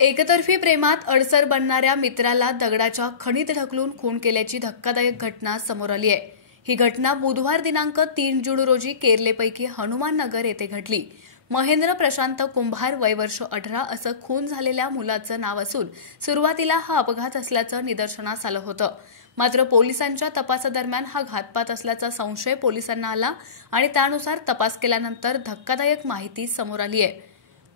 एकतर्फी प्रेमात अडसर बनणाऱ्या मित्राला दगडाच्या खणीत ढकलून खून केल्याची धक्कादायक घटना समोर आली आहे। ही घटना बुधवार दिनांक 3 जून रोजी केरलेपैकी हनुमान नगर येथे घडली। महेंद्र प्रशांत कुंभार वय वर्ष 18 असं खून झालेल्या मुलाचं नाव असून सुरुवातीला हा अपघात असल्याचं निदर्शनास आलं होतं। मात्र पोलिसांच्या तपासादरम्यान हा घातपात असल्याचा संशय पोलिसांना आला आणि त्यानुसार तपास केल्यानंतर धक्कादायक माहिती समोर आली आहे।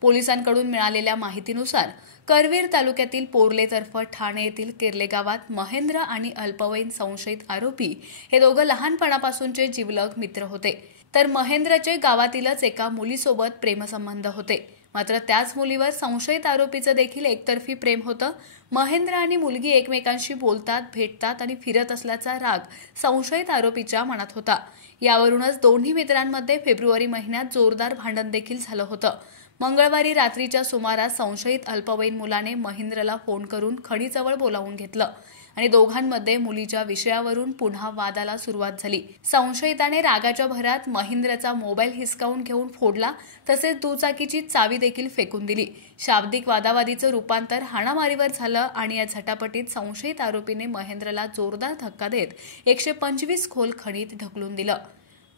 पोलिसांकडून मिळालेल्या माहितीनुसार करवीर तालुक्यातील पोर्ले तर्फे ठाणे येथील केरले गावात महेंद्र आणि अल्पवयीन संशयित आरोपी हे दोघं लहानपणापासूनचे जिवलग मित्र होते। तर महेंद्रचे गावातीलच एका मुलीसोबत प्रेमसंबंध होते। मात्र त्याच मुलीवर संशयित आरोपीचं देखील एकतर्फी प्रेम होतं। महेंद्र आणि मुलगी एकमेकांशी बोलतात, भेटतात आणि फिरत असल्याचा राग संशयित आरोपीच्या मनात होता। यावरूनच दोन्ही मित्रांमध्ये फेब्रुवारी महिन्यात जोरदार भांडण देखील झालं होतं। मंगळवारी रात्रीच्या सुमारास संशयित अल्पवयीन मुलाने महेंद्रला फोन करून खणीजवळ बोलावून घेतलं आणि दोघांमध्ये मुलीच्या विषयावरून पुन्हा वादाला सुरुवात झाली। संशयिताने रागाच्या भरात महेंद्रचा मोबाईल हिसकावून घेऊन फोडला, तसेच दुचाकीची चावी देखील फेकून दिली। शाब्दिक वादावादीचं रूपांतर हाणामारीवर झालं आणि या झटापटीत संशयित आरोपीने महेंद्रला जोरदार धक्का देत 125 खोल खणीत ढकलून दिलं।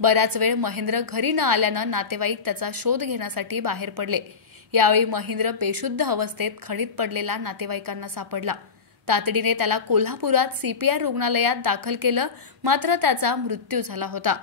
बराच वेळ महेंद्र घरी न आल्यानं नातेवाईक त्याचा शोध घेण्यासाठी बाहेर पडले। यावेळी महेंद्र बेशुद्ध अवस्थेत खणीत पडलेला नातेवाईकांना सापडला। तातडीने त्याला कोल्हापुरात CPR रुग्णालयात दाखल केलं, मात्र त्याचा मृत्यू झाला होता।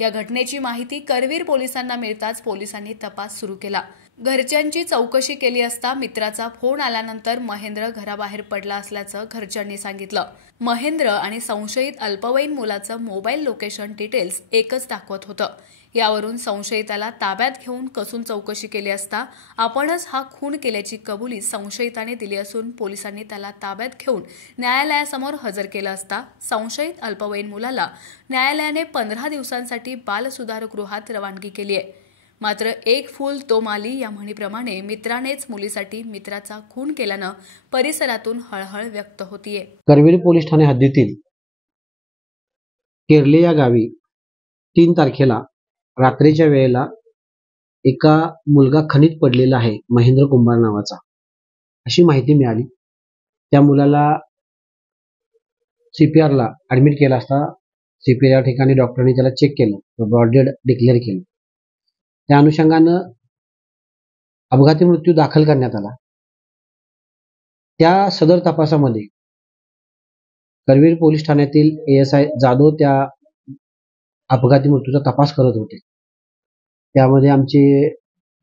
या घटनेची माहिती करवीर पोलिसांना मिळताच पोलिसांनी तपास सुरू केला। घरच्यांची चौकशी केली असता मित्राचा फोन आल्यानंतर महेंद्र घराबाहेर पडला असल्याचं घरच्यांनी सांगितलं। महेंद्र आणि संशयित अल्पवयीन मुलाचं मोबाईल लोकेशन डिटेल्स एकच दाखवत होतं। यावरून संशयिताला ताब्यात घेऊन कसून चौकशी केली असता आपणच हा खून केल्याची कबुली संशयिताने दिली असून पोलिसांनी त्याला ताब्यात घेऊन न्यायालयासमोर हजर केलं असता संशयित अल्पवयीन मुलाला न्यायालयाने 15 दिवसांसाठी बालसुधारगृहात रवानगी केली आहे। मात्र एक फूल तो माली या म्हणीप्रमाणे मित्रानेच मुलीसाठी मित्राचा खून केल्यानं परिसरातून हळहळ व्यक्त होतीये। करवीर पोलीस ठाणे हद्दीतील केरले या गावी 3 तारखेला रात्रीच्या वेळेला एका मुलगा खणीत पडलेला आहे, महेंद्र कुंभार नावाचा, अशी माहिती मिळाली। त्या मुलाला CPR ला ऍडमिट केला असता CPR या ठिकाणी डॉक्टरांनी त्याला चेक केलं, ब्रॉड डेड डिक्लेअर केलं। त्या अनुषंगानं अपघाती मृत्यू दाखल करण्यात आला। त्या सदर तपासामध्ये करवीर पोलीस ठाण्यातील ASI जाधव त्या अपघाती मृत्यूचा तपास करत होते। त्यामध्ये आमचे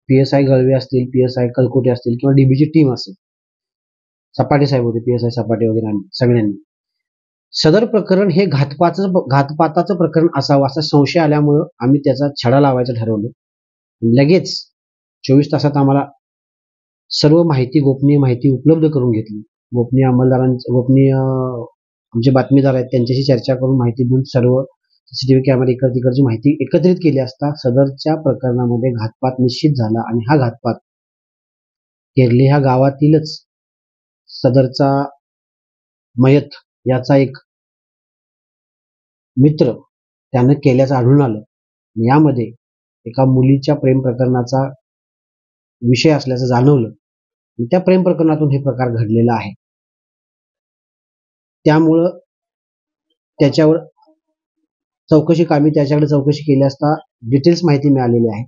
PSI गळवे असतील, PSI कलकोटे असतील किंवा DBची टीम असेल, सपाटे साहेब होते, PSI सपाटे वगैरे सगळ्यांनी सदर प्रकरण हे घातपाताचं प्रकरण असावं असा संशय आल्यामुळं आम्ही त्याचा छडा लावायचं ठरवलं। लगेच 24 तासात आम्हाला सर्व माहिती, गोपनीय माहिती उपलब्ध करून घेतली। गोपनीय आमचे बातमीदार आहेत त्यांच्याशी चर्चा करून माहिती देऊन सर्व CCTV कॅमेरे तिकडची माहिती एकत्रित केली असता सदरच्या प्रकरणामध्ये घातपात निश्चित झाला आणि हा घातपात केरले ह्या गावातीलच सदरचा मयत याचा एक मित्र त्यानं केल्याचं आढळून आलं। यामध्ये एका मुलीच्या प्रेम प्रकरणाचा विषय असल्याचं जाणवलं। त्या प्रेम प्रकरणातून हे प्रकार घडलेला आहे। त्यामुळं त्याच्यावर त्याच्याकडे चौकशी केली असता डिटेल्स माहिती मिळालेली आहे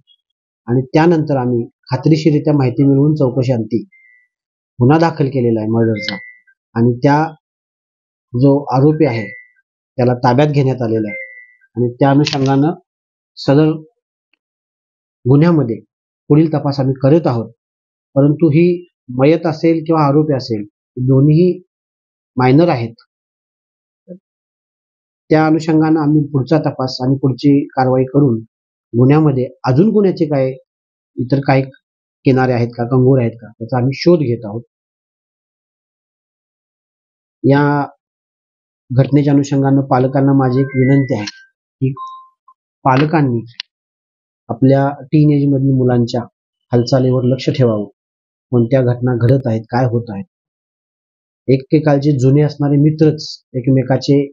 आणि त्यानंतर आम्ही खात्रीशीरित्या माहिती मिळवून चौकशी अंती गुन्हा दाखल केलेला आहे मर्डरचा आणि त्या जो आरोपी आहे त्याला ताब्यात घेण्यात आलेला आहे आणि त्या अनुषंगानं सदर गुन्ह्यामध्ये पुढील तपास आम्ही करत आहोत। परंतु ही मयत असेल किंवा आरोपी असेल दोन्ही मायनर आहेत। त्या अनुषंगानं आम्ही पुढचा तपास आणि पुढची कारवाई करून गुन्ह्यामध्ये अजून कोणाचे काय इतर काही किनारे आहेत का, कंगोरे आहेत का, त्याचा आम्ही शोध घेत आहोत। या घटनेच्या अनुषंगानं पालकांना माझी एक विनंती आहे की पालकांनी आपल्या टीनेज मधील मुलांच्या हालचालीवर लक्ष ठेवावं। कोणत्या घटना घडत आहेत, काय होत आहेत। एकेकाळचे जुने असणारे मित्रच एकमेकाचे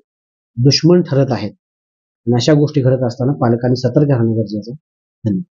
दुश्मन ठरत आहेत आणि अशा गोष्टी घडत असताना पालकांनी सतर्क राहणं गरजेचं आहे। धन्यवाद।